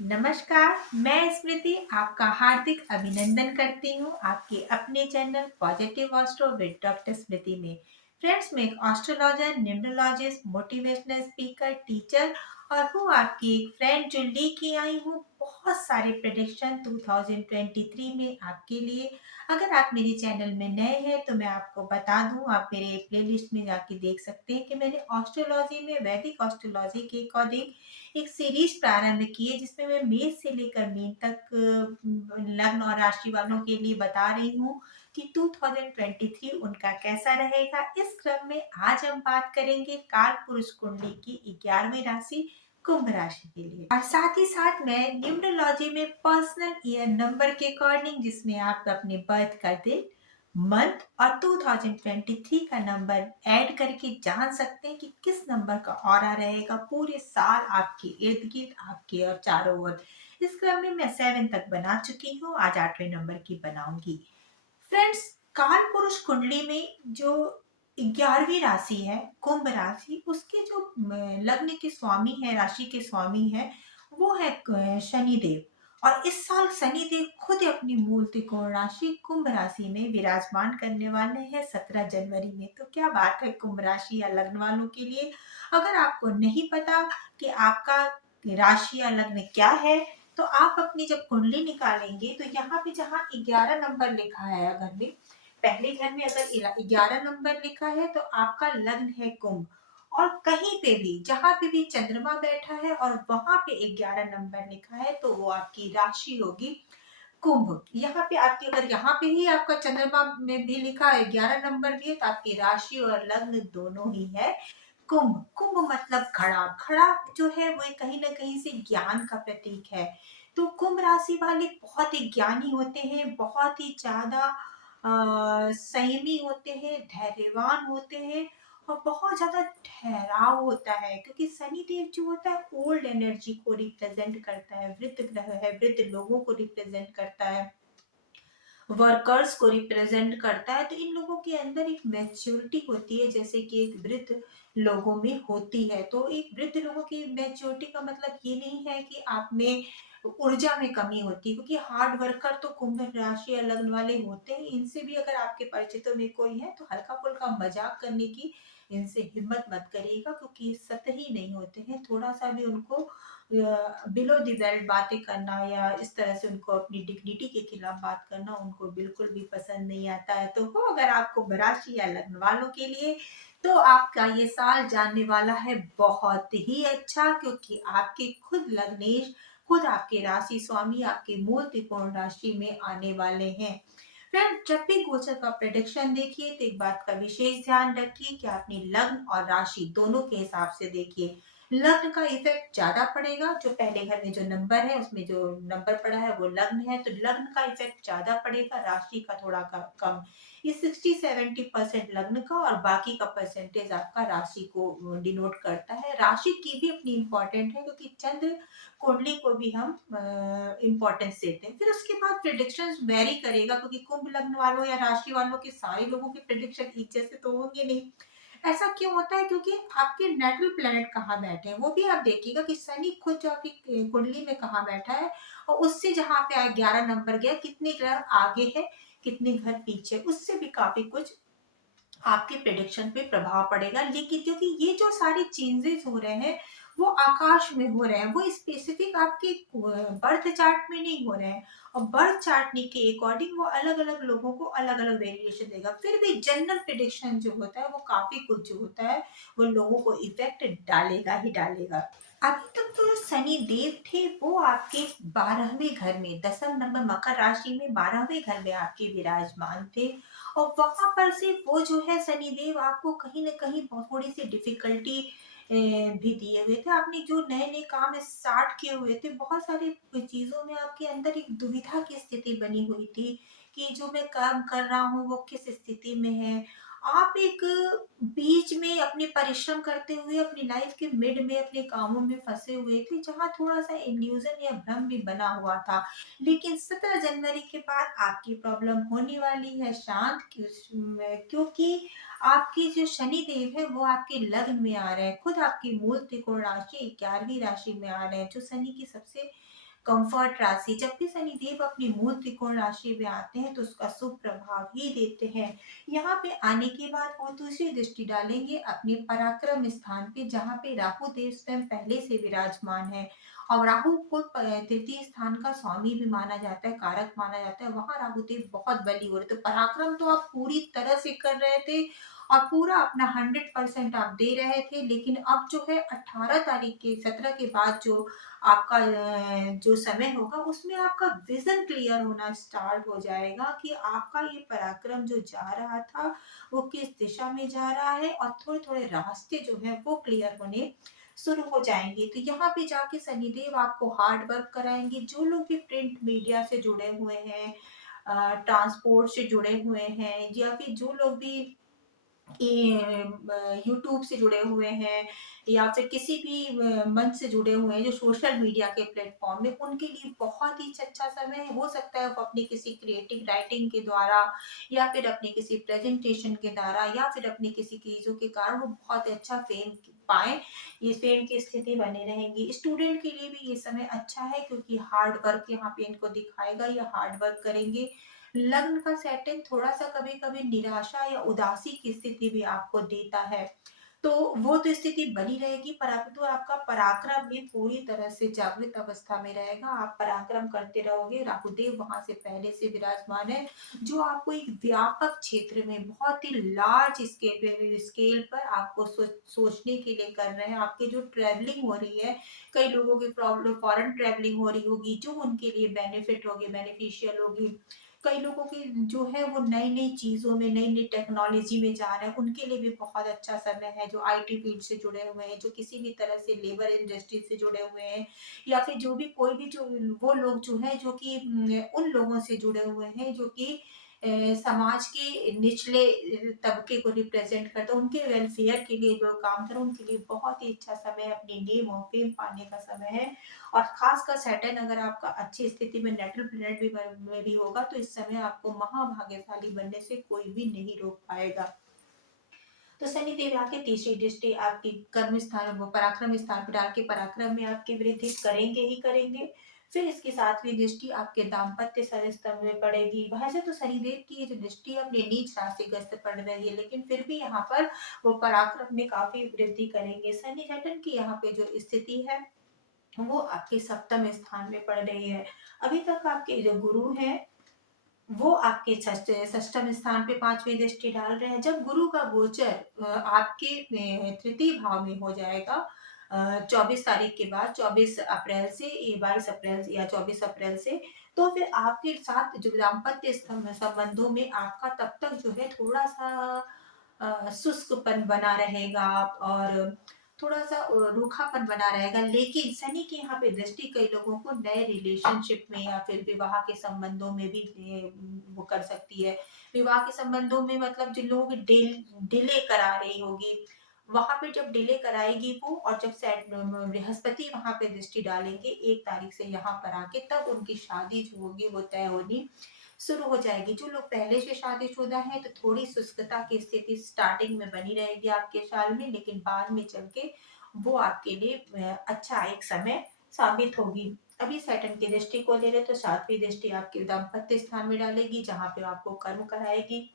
नमस्कार, मैं स्मृति आपका हार्दिक अभिनंदन करती हूँ आपके अपने channel positive astro with doctor Smriti में। फ्रेंड्स, मैं एक astrologer, numerologist, motivational speaker, teacher और हूँ आपकी एक फ्रेंड जो लेके आई हूँ बहुत सारे प्रेडिक्शन 2023 में आपके लिए। अगर आप मेरे चैनल में नए हैं तो मैं आपको बता दूं, आप मेरे प्लेलिस्ट में जाके देख सकते हैं कि मैंने एस्ट्रोलॉजी में वैदिक एस्ट्रोलॉजी के अकॉर्डिंग एक सीरीज प्रारंभ की है जिसमें मैं मेष से लेकर मीन तक लग्न और राशि वालों के लिए बता रही हूँ कि 2023 उनका कैसा रहेगा। इस क्रम में आज हम बात करेंगे काल पुरुष कुंडली की 11वीं राशि कुंभ राशि के लिए, और साथ ही साथ मैं न्यूमरोलॉजी में पर्सनल ईयर नंबर के अकॉर्डिंग, जिसमें आप अपने बर्थ का दिन, मंथ और 2023 का नंबर ऐड करके जान सकते हैं कि किस नंबर का ऑरा रहेगा पूरे साल आपके इर्द गिर्द, आपके और चारों ओर। इस क्रम में मैं 7 तक बना चुकी हूँ, आज 8वें नंबर की बनाऊंगी। फ्रेंड्स, काल पुरुष कुंडली में जो 11वीं राशि है कुंभ राशि, उसके जो लग्न के स्वामी है, राशि के स्वामी है, वो है शनिदेव। और इस साल शनिदेव खुद अपनी मूल त्रिकोण राशि कुंभ राशि में विराजमान करने वाले हैं 17 जनवरी में। तो क्या बात है कुंभ राशि या लग्न वालों के लिए। अगर आपको नहीं पता कि आपका राशि या लग्न क्या है, तो आप अपनी जब कुंडली निकालेंगे तो यहाँ पे जहाँ 11 नंबर लिखा है, अगर में पहले घर में अगर 11 नंबर लिखा है तो आपका लग्न है कुंभ। और कहीं पे भी जहां पे भी चंद्रमा बैठा है और वहां पे 11 नंबर लिखा है तो वो आपकी राशि होगी कुंभ। यहाँ पे आपकी, अगर यहाँ पे ही आपका चंद्रमा में भी लिखा है 11 नंबर भी है, तो आपकी राशि और लग्न दोनों ही है कुंभ। कुंभ मतलब घड़ा। घड़ा जो है वो कहीं ना कहीं से ज्ञान का प्रतीक है। तो कुंभ राशि वाले बहुत ही ज्ञानी होते हैं, बहुत ही ज्यादा संयमी होते हैं, धैर्यवान होते हैं और बहुत ज्यादा ठहराव होता है, क्योंकि शनि देव जो होता है ओल्ड एनर्जी को रिप्रेजेंट करता है, वृद्ध ग्रह है, वृद्ध लोगों को रिप्रेजेंट करता है, वर्कर्स को रिप्रेजेंट करता है। तो इन लोगों के अंदर एक मैच्योरिटी होती है, जैसे कि एक वृद्ध लोगों में होती है। तो एक वृद्ध लोगों की मैच्योरिटी का मतलब ये नहीं है कि आप में ऊर्जा में कमी होती है, क्योंकि हार्ड वर्कर तो कुंभ राशि या लग्न वाले होते हैं। इनसे भी अगर आपके परिचितों में कोई है तो हल्का फुल्का मजाक करने की इनसे हिम्मत मत करिएगा, क्योंकि ये सतही नहीं होते हैं। थोड़ा सा भी उनको बिलो द बेल्ट बातें करना या इस तरह से उनको अपनी डिग्निटी के खिलाफ बात करना उनको बिल्कुल भी पसंद नहीं आता है। तो वो अगर आपको राशि या लग्न वालों के लिए, तो आपका ये साल जानने वाला है बहुत ही अच्छा, क्योंकि आपके खुद लग्नेश, खुद आपके राशि स्वामी आपके मूल त्रिकोण राशि में आने वाले हैं। फ्रेंड, जब भी गोचर का प्रेडिक्शन देखिए तो एक बात का विशेष ध्यान रखिए कि आपने लग्न और राशि दोनों के हिसाब से देखिए। लग्न का इफेक्ट ज्यादा पड़ेगा, जो पहले घर में जो नंबर है उसमें जो नंबर पड़ा है वो लग्न है, तो लग्न का इफेक्ट ज्यादा पड़ेगा, राशि का थोड़ा कम। ये 60-70% लग्न का और बाकी का परसेंटेज आपका राशि को डिनोट करता है। राशि की भी अपनी इंपॉर्टेंट है, क्योंकि चंद्र कुंडली को भी हम इम्पोर्टेंस देते हैं। फिर उसके बाद प्रिडिक्शंस वेरी करेगा, क्योंकि कुंभ लग्न वालों या राशि वालों के सारे लोगों के प्रिडिक्शन एक जैसे तो होंगे नहीं। ऐसा क्यों होता है? क्योंकि आपके नेटल प्लैनेट कहाँ बैठे हैं वो भी आप देखिएगा कि शनि खुद जो आपकी कुंडली में कहाँ बैठा है, और उससे जहाँ पे 11 नंबर गया, कितने ग्रह आगे है, कितने घर पीछे, उससे भी काफी कुछ आपके प्रेडिक्शन पे प्रभाव पड़ेगा। लेकिन क्योंकि ये जो सारी चेंजेस हो रहे हैं वो आकाश में हो रहे हैं, वो स्पेसिफिक आपके बर्थ चार्ट में नहीं हो रहे हैं, और बर्थ चार्ट के अकॉर्डिंग वो अलग अलग लोगों को अलग अलग वेरिएशन देगा। फिर भी जनरल प्रिडिक्शन जो होता है वो काफी कुछ जो होता है वो लोगों को इफेक्ट डालेगा ही डालेगा। अभी तक तो जो शनि देव थे वो आपके 12वें घर में, दसम नंबर मकर राशि में 12वें घर में आपके विराजमान थे। और वहां पर से वो जो है शनिदेव आपको कहीं ना कहीं बहुत थोड़ी सी डिफिकल्टी भी दिए हुए थे। आपने जो नए नए काम स्टार्ट किए हुए थे, बहुत सारी चीजों में आपके अंदर एक दुविधा की स्थिति बनी हुई थी कि जो मैं काम कर रहा हूँ वो किस स्थिति में है। आप एक बीच में अपने परिश्रम करते हुए अपनी लाइफ के मिड में अपने कामों में फंसे हुए थे, जहां थोड़ा सा इल्यूजन या भ्रम भी बना हुआ था। लेकिन 17 जनवरी के बाद आपकी प्रॉब्लम होने वाली है शांत, क्योंकि आपकी जो शनि देव है वो आपके लग्न में आ रहे हैं, खुद आपकी मूल त्रिकोण राशि 11वीं राशि में आ रहे हैं, जो शनि की सबसे कंफर्ट राशि, जब भी शनिदेव अपनी मूल त्रिकोण राशि में आते हैं तो उसका शुभ प्रभाव ही देते हैं। यहाँ पे आने के बाद वो दूसरी दृष्टि डालेंगे अपने पराक्रम स्थान पे, जहाँ पे राहु देव स्वयं पहले से विराजमान है। और राहु को तृतीय स्थान का स्वामी भी माना जाता है, कारक माना जाता है, वहां राहु देव बहुत बली हो रहे, तो पराक्रम तो आप पूरी तरह से कर रहे थे और पूरा अपना 100% आप दे रहे थे, लेकिन अब जो है 18 तारीख के 17 के बाद जो आपका जो समय होगा उसमें आपका विजन क्लियर होना स्टार्ट हो जाएगा कि आपका ये पराक्रम जो जा रहा था वो किस दिशा में जा रहा है, और थोड़े थोड़े रास्ते जो है वो क्लियर होने शुरू हो जाएंगे। तो यहाँ पे जाके शनिदेव आपको हार्ड वर्क कराएंगे। जो लोग भी प्रिंट मीडिया से जुड़े हुए हैं, ट्रांसपोर्ट से जुड़े हुए हैं, या फिर जो लोग भी यूट्यूब से जुड़े हुए हैं, या फिर किसी भी मंच से जुड़े हुए हैं जो सोशल मीडिया के प्लेटफॉर्म में, उनके लिए बहुत ही अच्छा समय है। हो सकता है वो अपनी किसी क्रिएटिव राइटिंग के द्वारा, या फिर अपने किसी प्रेजेंटेशन के द्वारा, या फिर अपनी किसी चीजों के कारण वो बहुत अच्छा फेम पाए, ये फेम की स्थिति बने रहेगी। स्टूडेंट के लिए भी ये समय अच्छा है, क्योंकि हार्ड वर्क यहाँ पे इनको दिखाएगा, ये हार्ड वर्क करेंगे। लग्न का सेटिंग थोड़ा सा कभी कभी निराशा या उदासी की स्थिति भी आपको देता है, तो वो तो स्थिति बनी रहेगी, परंतु आपका पराक्रम भी पूरी तरह से जागृत अवस्था में रहेगा। आप पराक्रम करते रहोगे। राहुदेव वहां से पहले से विराजमान है, जो आपको एक व्यापक क्षेत्र में बहुत ही लार्ज स्केल पर आपको सोचने के लिए कर रहे हैं। आपकी जो ट्रेवलिंग हो रही है, कई लोगों की प्रॉब्लम फॉरेन ट्रेवलिंग हो रही होगी, जो उनके लिए बेनिफिट होगी, बेनिफिशियल होगी। कई लोगों की जो है वो नई नई चीजों में, नई नई टेक्नोलॉजी में जा रहे हैं, उनके लिए भी बहुत अच्छा समय है। जो आईटी फील्ड से जुड़े हुए हैं, जो किसी भी तरह से लेबर इंडस्ट्री से जुड़े हुए हैं, या फिर जो भी कोई भी जो वो लोग जो है जो कि उन लोगों से जुड़े हुए हैं जो कि समाज के निचले तबके को रिप्रेजेंट करते हैं, उनके वेलफेयर के लिए जो काम करें, उनके लिए बहुत ही अच्छा समय है, अपनी नेम और फेम पाने का समय है। और खासकर सैटर्न अगर आपका अच्छी स्थिति में नेटल प्लैनेट भी में भी होगा, तो इस समय आपको महाभाग्यशाली बनने से कोई भी नहीं रोक पाएगा। तो शनि देव आके तीसरी दृष्टि आपकी कर्म स्थान वो पराक्रम स्थान पर डाल के पराक्रम में आपकी वृद्धि करेंगे ही करेंगे। फिर इसकी सातवीं दृष्टि आपके दाम्पत्य स्तंभ में पड़ेगी। वैसे तो शनिदेव की ये जो दृष्टि अपनी नीच राशि ग्रस्त पड़ रही है, लेकिन फिर भी यहाँ पर वो पराक्रम में काफी वृद्धि करेंगे। शनि सैटर्न की यहाँ पे जो स्थिति है वो आपके सप्तम स्थान में पड़ रही है। अभी तक आपके जो गुरु हैं वो आपके षष्ठम स्थान पे पांचवी दृष्टि डाल रहे हैं। जब गुरु का गोचर आपके तृतीय भाव में हो जाएगा 24 तारीख के बाद, 24 अप्रैल से 22 अप्रैल या 24 अप्रैल से, तो फिर आपके साथ जो दाम्पत्य संबंधों में आपका तब तक जो है थोड़ा सा शुष्कपन बना रहेगा, और थोड़ा सा रूखापन बना रहेगा। लेकिन शनि की यहाँ पे दृष्टि कई लोगों को नए रिलेशनशिप में या फिर विवाह के संबंधों में भी वो कर सकती है। विवाह के संबंधों में मतलब जिन लोगों की डिले करा रही होगी, वहां पे जब डिले कराएगी वो, और जब बृहस्पति वहां पे दृष्टि डालेंगे 1 तारीख से यहाँ पर आके, तब उनकी शादी जो होगी वो तय होनी शुरू हो जाएगी। जो लोग पहले से शादीशुदा हैं तो थोड़ी शुष्कता की स्थिति स्टार्टिंग में बनी रहेगी आपके साल में, लेकिन बाद में चल के वो आपके लिए अच्छा एक समय साबित होगी। अभी सैटर्न की दृष्टि को ले रहे तो सातवीं दृष्टि आपके दाम्पत्य स्थान में डालेगी, जहाँ पे आपको कर्म कराएगी।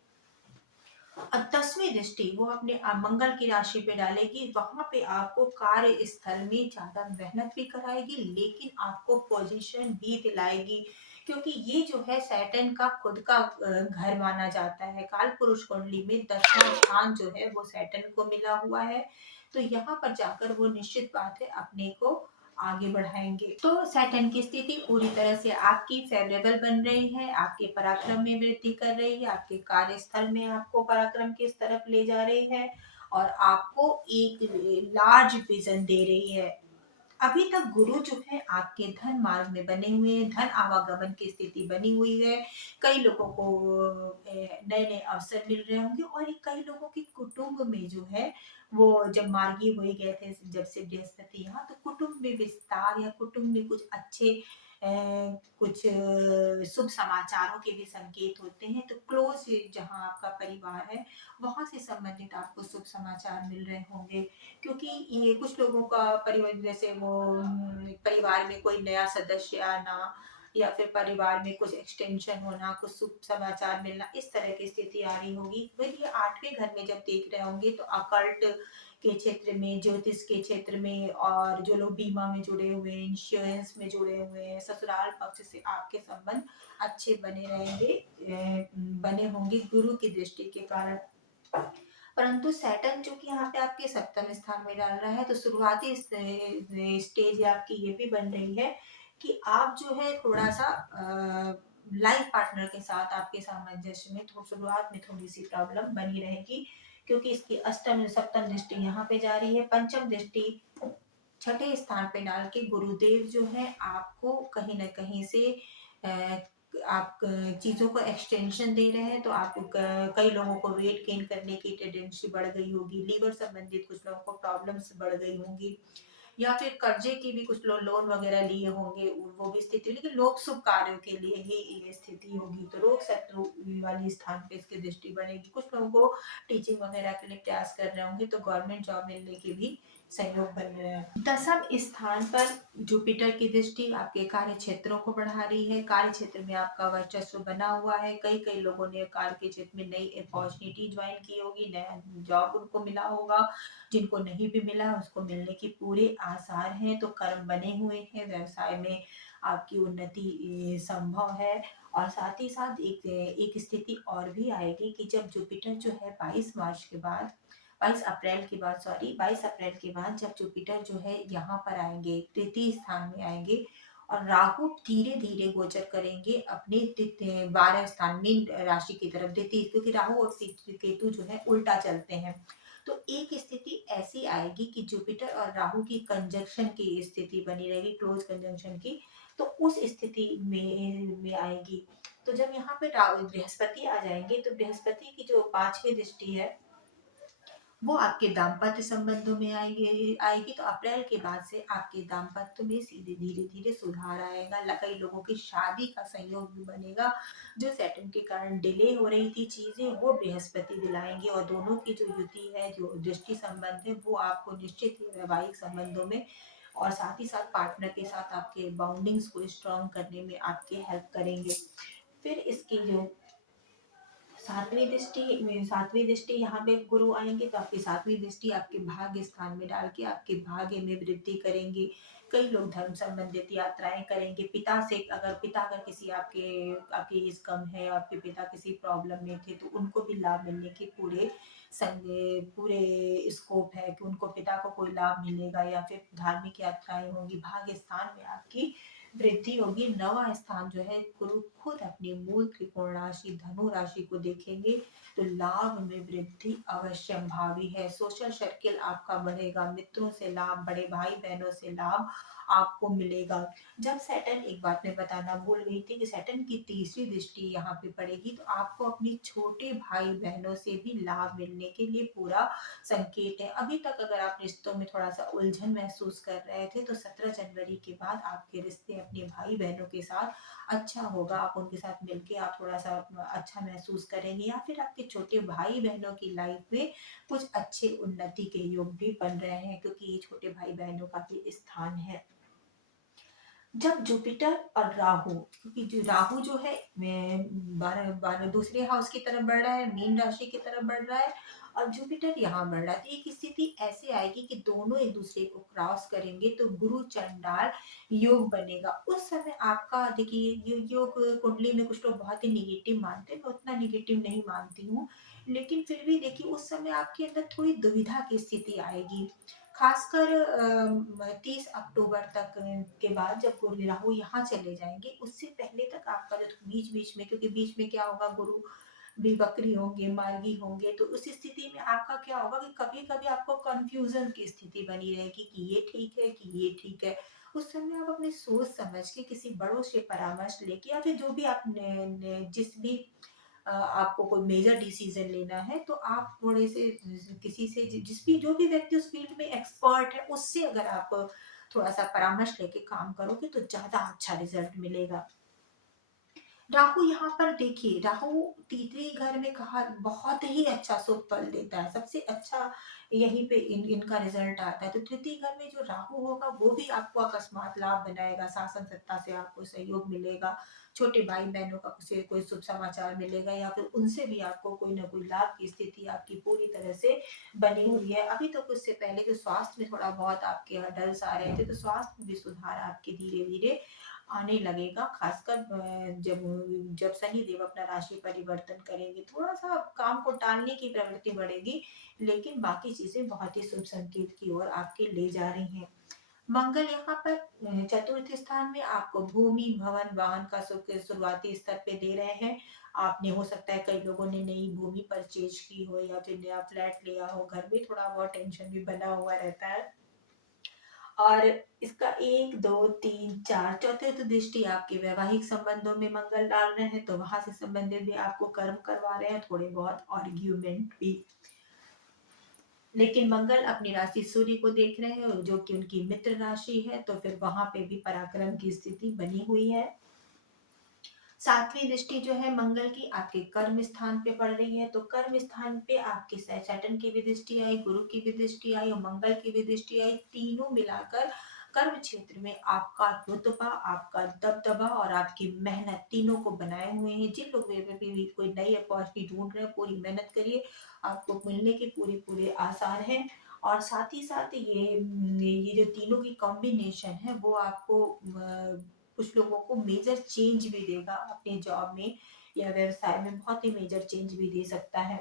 अब 10वीं दृष्टि वो अपने मंगल की राशि पे डालेगी, वहां पे आपको कार्य स्थल में ज्यादा मेहनत भी कराएगी, लेकिन आपको पोजीशन भी दिलाएगी। क्योंकि ये जो है सैटर्न का खुद का घर माना जाता है। काल पुरुष कुंडली में 10वां स्थान जो है वो सैटर्न को मिला हुआ है, तो यहाँ पर जाकर वो निश्चित बात है अपने को आगे बढ़ाएंगे। तो सैटर्न की स्थिति पूरी तरह से आपकी फेवरेबल बन रही है, आपके पराक्रम में वृद्धि कर रही है, आपके कार्यस्थल में आपको पराक्रम की तरफ ले जा रही है, और आपको एक लार्ज विजन दे रही है। अभी तक गुरु जो है आपके धन मार्ग में बने हुए हैं, धन आवागमन की स्थिति बनी हुई है। कई लोगों को नए नए अवसर मिल रहे होंगे, और कई लोगों के कुटुंब में जो है वो जब मार्गी हो ही गए थे, जब से बृहस्पति यहाँ, तो कुटुंब में विस्तार या कुटुंब में कुछ अच्छे कुछ शुभ समाचारों के भी संकेत होते हैं। तो क्लोज जहाँ आपका परिवार है, वहाँ से संबंधित आपको शुभ समाचार मिल रहे होंगे। क्योंकि ये कुछ लोगों का परिवार, जैसे वो परिवार में कोई नया सदस्य आना या फिर परिवार में कुछ एक्सटेंशन होना, कुछ शुभ समाचार मिलना, इस तरह की स्थिति आ रही होगी। फिर ये 8वें घर में जब देख रहे होंगे तो अकल्ट के क्षेत्र में, ज्योतिष के क्षेत्र में, और जो लोग बीमा में जुड़े हुए हैं, इंश्योरेंस में जुड़े हुए हैं, ससुराल पक्ष से आपके संबंध अच्छे बने रहेंगे, बने होंगे गुरु की दृष्टि के कारण। परंतु सैटर्न जो कि यहाँ पे आपके सप्तम स्थान में डाल रहा है, तो शुरुआती स्टेज आपकी ये भी बन रही है कि आप जो है थोड़ा सा लाइफ पार्टनर के साथ आपके सामंजस्य में शुरुआत में थोड़ी सी प्रॉब्लम बनी रहेगी। क्योंकि इसकी अष्टम सप्तम दृष्टि यहाँ पे जा रही है, पंचम दृष्टि छठे स्थान पे डाल के गुरुदेव जो है आपको कहीं ना कहीं से अ, आप चीजों को एक्सटेंशन दे रहे हैं। तो आप कई लोगों को वेट गेन करने की टेंडेंसी बढ़ गई होगी, लीवर संबंधित कुछ लोगों को प्रॉब्लम्स बढ़ गई होंगी, या फिर कर्जे की भी कुछ लोग लोन वगैरह लिए होंगे, वो भी स्थिति। लेकिन लोग शुभ कार्यों के लिए ही ये स्थिति होगी। तो रोग शत्रु वाली स्थान पे इसकी दृष्टि बनेगी। कुछ लोगों को टीचिंग वगैरह के लिए प्रयास कर रहे होंगे, तो गवर्नमेंट जॉब मिलने के भी संयोग बन रहे हैं। दसम स्थान पर जुपिटर की दृष्टि आपके कार्य क्षेत्रों को बढ़ा रही है। कार्य क्षेत्र में आपका वर्चस्व बना हुआ है। कई कई लोगों ने कार्य के क्षेत्र में नई अपॉर्चुनिटी ज्वाइन की होगी, नया जॉब उनको मिला होगा। जिनको नहीं भी मिला उसको मिलने के पूरे आसार हैं। तो कर्म बने हुए हैं, व्यवसाय में आपकी उन्नति संभव है। और साथ ही साथ एक एक स्थिति और भी आएगी कि जब जुपिटर जो है 22 अप्रैल के बाद जब जुपिटर जो है यहाँ पर आएंगे, तृतीय स्थान में आएंगे, और राहु धीरे धीरे गोचर करेंगे अपने 12 स्थान मीन राशि की तरफ, द्वितीय, क्योंकि राहु और केतु जो है उल्टा चलते हैं। तो एक स्थिति ऐसी आएगी कि जुपिटर और राहु की कंजक्शन की स्थिति बनी रहेगी, क्लोज कंजक्शन की। तो उस स्थिति में आएगी। तो जब यहाँ पे बृहस्पति आ जाएंगे, तो बृहस्पति की जो 5वीं दृष्टि है वो आपके दाम्पत्य संबंधों में आएगी आएगी। तो अप्रैल के बाद से आपके दाम्पत्य में सीधे धीरे धीरे सुधार आएगा। कई लोगों की शादी का संयोग भी बनेगा। जो सैटर्न के कारण डिले हो रही थी चीजें, वो बृहस्पति दिलाएंगे, और दोनों की जो युति है, जो दृष्टि संबंध है, वो आपको निश्चित ही वैवाहिक संबंधों में और साथ ही साथ पार्टनर के साथ आपके बाउंडिंग्स को स्ट्रॉन्ग करने में आपके हेल्प करेंगे। फिर इसकी जो सातवीं दृष्टि यहाँ पे गुरु आएंगे, तो आपकी सातवीं दृष्टि आपके भाग्य स्थान में डाल के आपके भाग्य में वृद्धि करेंगे। कई लोग धर्म संबंधित यात्राएं करेंगे। पिता अगर किसी आपकी एज कम है, आपके पिता किसी प्रॉब्लम में थे, तो उनको भी लाभ मिलने के पूरे स्कोप है कि उनको पिता को कोई लाभ मिलेगा, या फिर धार्मिक यात्राएं होंगी। भाग्य स्थान में आपकी वृद्धि होगी। नवा स्थान जो है गुरु खुद अपनी मूल त्रिकोण राशि धनु राशि को देखेंगे, तो लाभ में वृद्धि अवश्य भावी है। सोशल सर्किल आपका बढ़ेगा, मित्रों से लाभ, बड़े भाई बहनों से लाभ आपको मिलेगा। जब सैटर्न, एक बात मैं बताना भूल गई थी कि सैटर्न की तीसरी दृष्टि यहाँ पे पड़ेगी, तो आपको अपनी छोटे भाई बहनों से भी लाभ मिलने के लिए पूरा संकेत है। अभी तक अगर आप रिश्तों में थोड़ा सा उलझन महसूस कर रहे थे, तो 17 जनवरी के बाद आपके रिश्ते अपने भाई बहनों के साथ अच्छा होगा। आप उनके साथ मिलके आप थोड़ा सा अच्छा महसूस करेंगे, या फिर आपके छोटे भाई बहनों की लाइफ में कुछ अच्छे उन्नति के योग भी बन रहे हैं, क्योंकि ये छोटे भाई बहनों का भी स्थान है। जब जुपिटर और राहु, क्योंकि जो राहु जो है बारह बारह दूसरे हाउस की तरफ बढ़ रहा है, मीन राशि की तरफ बढ़ रहा है, और जुपिटर यहाँ बढ़ रहा है, तो एक स्थिति ऐसे आएगी कि दोनों एक दूसरे को क्रॉस करेंगे, तो गुरु चंडाल योग बनेगा। उस समय आपका देखिए, योग कुंडली में कुछ लोग बहुत ही निगेटिव मानते हैं, मैं उतना निगेटिव नहीं मानती हूँ। लेकिन फिर भी देखिए, उस समय आपके अंदर थोड़ी दुविधा की स्थिति आएगी। खासकर 30 अक्टूबर तक के बाद जब गुरु राहु यहाँ चले जाएंगे, उससे पहले तक आपका जो बीच बीच में, क्योंकि बीच में क्या होगा, गुरु भी वक्री होंगे, मार्गी होंगे, तो उस स्थिति में आपका क्या होगा कि कभी कभी आपको कंफ्यूजन की स्थिति बनी रहेगी कि ये ठीक है कि ये ठीक है। उस समय आप अपनी सोच समझ के किसी बड़ों से परामर्श लेके, या फिर जो भी आप जिस भी आपको कोई मेजर डिसीजन लेना है, तो आप थोड़े से किसी से जिस भी जो भी व्यक्ति उस फील्ड में एक्सपर्ट है, उससे अगर आप थोड़ा सा परामर्श लेके काम करोगे तो ज्यादा अच्छा रिजल्ट मिलेगा। राहु यहाँ पर देखिए, राहु तीसरे घर में कहा बहुत ही अच्छा शुभ फल देता है, सबसे अच्छा यहीं पे इनका रिजल्ट आता है। तो तृतीय घर में जो राहु होगा वो भी आपको अकस्मात लाभ बनाएगा, शासन सत्ता से आपको सहयोग मिलेगा, छोटे भाई बहनों का से कोई शुभ समाचार मिलेगा, या फिर उनसे भी आपको कोई ना कोई लाभ की स्थिति आपकी पूरी तरह से बनी हुई है। अभी तो कुछ से पहले जो स्वास्थ्य में थोड़ा बहुत आपके हर्डल्स आ रहे थे, तो स्वास्थ्य में भी सुधार आपके धीरे धीरे आने लगेगा, खासकर जब जब शनि देव अपना राशि परिवर्तन करेंगे, थोड़ा सा काम को टालने की प्रवृत्ति बढ़ेगी, लेकिन बाकी चीजें बहुत ही शुभ संकेत की ओर आपके ले जा रही हैं। मंगल यहाँ पर चतुर्थ स्थान में आपको भूमि भवन वाहन का सुख शुरुआती स्तर पे दे रहे हैं। आपने हो सकता है कई लोगों ने नई भूमि परचेज की हो या फिर नया फ्लैट लिया हो, घर में थोड़ा बहुत टेंशन भी बना हुआ रहता है। और इसका एक दो तीन चार चौथे दृष्टि आपके वैवाहिक संबंधों में मंगल डाल रहे हैं, तो वहां से संबंधित भी आपको कर्म करवा रहे हैं, थोड़े बहुत आर्ग्यूमेंट भी। लेकिन मंगल अपनी राशि सूर्य को देख रहे हैं जो कि उनकी मित्र राशि है, तो फिर वहां पे भी पराक्रम की स्थिति बनी हुई है। सातवीं दृष्टि जो है मंगल की आपके कर्म स्थान पे पड़ रही है, तो कर्म स्थान पे आपकी सैटर्न की भी दृष्टि आई, गुरु की भी दृष्टि आई और मंगल की भी दृष्टि आई, तीनों मिलाकर कर्म क्षेत्र में आपका रुतबा, आपका दबदबा और आपकी मेहनत तीनों को बनाए हुए हैं। जिन लोग भी कोई नई अपॉर्चुनिटी ढूंढ रहे हैं, पूरी मेहनत करिए, आपको मिलने के पूरे पूरे आसार हैं। और साथ ही साथ ये जो तीनों की कॉम्बिनेशन है वो आपको कुछ लोगों को मेजर चेंज भी देगा अपने जॉब में या व्यवसाय में, बहुत ही मेजर चेंज भी दे सकता है।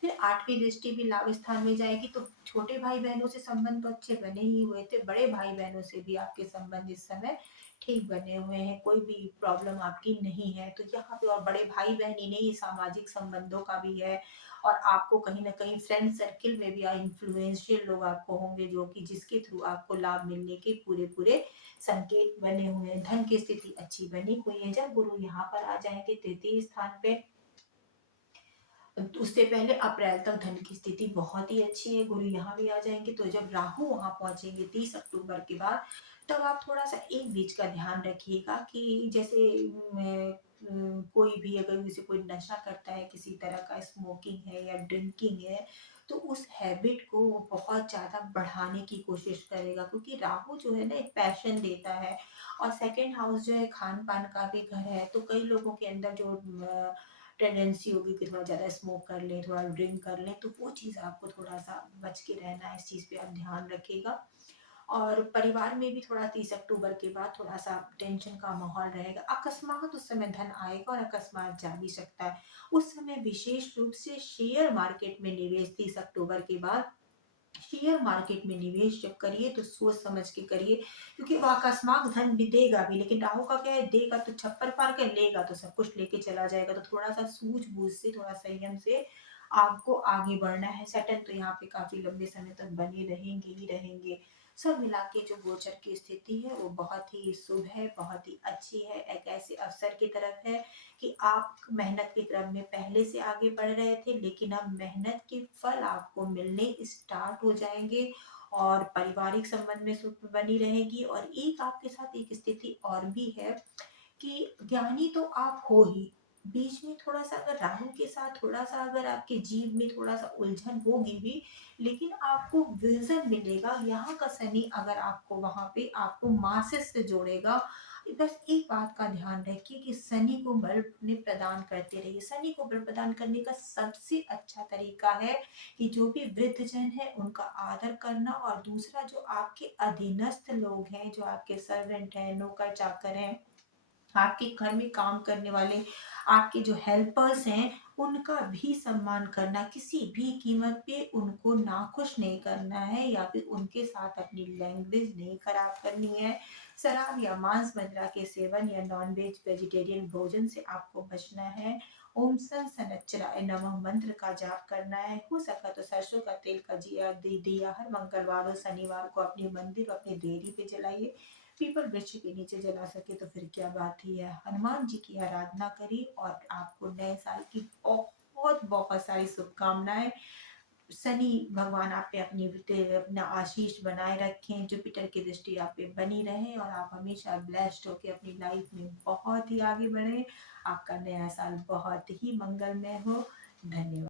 फिर आठवीं दृष्टि भी लाभ स्थान में जाएगी, तो छोटे भाई बहनों से संबंध तो अच्छे बने ही हुए थे, बड़े भाई बहनों से भी आपके संबंध इस समय ठीक बने हुए हैं, कोई भी प्रॉब्लम आपकी नहीं है। तो यहाँ पे और बड़े भाई बहन ही नहीं, सामाजिक संबंधों का भी है, और आपको कहीं ना कहीं फ्रेंड सर्किल में भी इन्फ्लुएंशियल लोग आपको होंगे जो कि जिसके थ्रू आपको लाभ मिलने के पूरे पूरे संकेत बने हुए हैं। धन की स्थिति अच्छी बनी हुई है। जब गुरु यहाँ पर आ जाएंगे तृतीय स्थान पे, उससे पहले अप्रैल तक धन की स्थिति बहुत ही अच्छी है, गुरु यहाँ भी आ जाएंगे। तो जब राहु वहां पहुंचेंगे 30 अक्टूबर के बाद, तब आप थोड़ा सा एक बीज का ध्यान रखिएगा कि जैसे कोई भी अगर जैसे कोई नशा करता है, किसी तरह का स्मोकिंग है या ड्रिंकिंग है, तो उस हैबिट को वो बहुत ज्यादा बढ़ाने की कोशिश करेगा, क्योंकि राहु जो है ना एक पैशन देता है, और सेकंड हाउस जो है खान पान का भी घर है, तो कई लोगों के अंदर जो टेंडेंसी होगी कि थोड़ा ज़्यादा स्मोक कर लें, थोड़ा ड्रिंक कर लें, तो वो चीज़ आपको थोड़ा सा बच के रहना है, इस चीज़ पे आप ध्यान रखिएगा। और परिवार में भी थोड़ा 30 अक्टूबर के बाद थोड़ा सा टेंशन का माहौल रहेगा, अकस्मात उस समय धन आएगा और अकस्मात जा भी सकता है। उस समय विशेष रूप से शेयर मार्केट में निवेश 30 अक्टूबर के बाद, शेयर मार्केट में निवेश जब करिए तो सोच समझ के करिए, क्योंकि वो अकस्मात धन भी देगा भी, लेकिन राहु का क्या है, देगा तो छप्पर फाड़ कर, लेगा तो सब कुछ लेके चला जाएगा। तो थोड़ा सा सूझबूझ से, थोड़ा संयम से आपको आगे बढ़ना है। सेटल तो यहाँ पे काफी लंबे समय तक बने रहेंगे ही रहेंगे। सब मिला के जो गोचर की स्थिति है वो बहुत ही शुभ है, बहुत ही अच्छी है, एक ऐसे अवसर की तरफ है कि आप मेहनत के क्रम में पहले से आगे बढ़ रहे थे, लेकिन अब मेहनत के फल आपको मिलने स्टार्ट हो जाएंगे, और पारिवारिक संबंध में सुख बनी रहेगी। और एक आपके साथ एक स्थिति और भी है कि ज्ञानी तो आप हो ही, बीच में थोड़ा सा अगर राहु के साथ थोड़ा सा अगर आपके जीव में थोड़ा सा उलझन होगी भी, लेकिन आपको विजन मिलेगा। यहाँ का शनि अगर आपको वहां पे आपको मासेस से जोड़ेगा, बस एक बात का ध्यान रखिए कि शनि को बल ने प्रदान करते रहिए। शनि को बल प्रदान करने का सबसे अच्छा तरीका है कि जो भी वृद्ध जन है उनका आदर करना, और दूसरा जो आपके अधीनस्थ लोग हैं, जो आपके सर्वेंट हैं, नौकर चाकर हैं, आपके घर में काम करने वाले, आपके जो हेल्पर्स हैं, उनका भी सम्मान करना, किसी भी कीमत पे उनको नाखुश नहीं करना है या फिर उनके साथ अपनी लैंग्वेज नहीं खराब करनी है। शराब या मांस मदिरा के सेवन या नॉन वेज वेजिटेरियन भोजन से आपको बचना है। ओम सन सनच्चराय नमः मंत्र का जाप करना है। हो सका तो सरसों का तेल का दिया हर मंगलवार और शनिवार को अपने मंदिर और अपनी डेयरी पे जलाइए। पीपल वृक्ष के नीचे जला सके तो फिर क्या बात ही है। हनुमान जी की आराधना करिए और आपको नए साल की बहुत बहुत सारी शुभकामनाएं। शनि भगवान आप पे अपना आशीष बनाए रखें, जुपिटर की दृष्टि आप पे बनी रहे और आप हमेशा ब्लेस्ड होकर अपनी लाइफ में बहुत ही आगे बढ़े। आपका नया साल बहुत ही मंगलमय हो। धन्यवाद।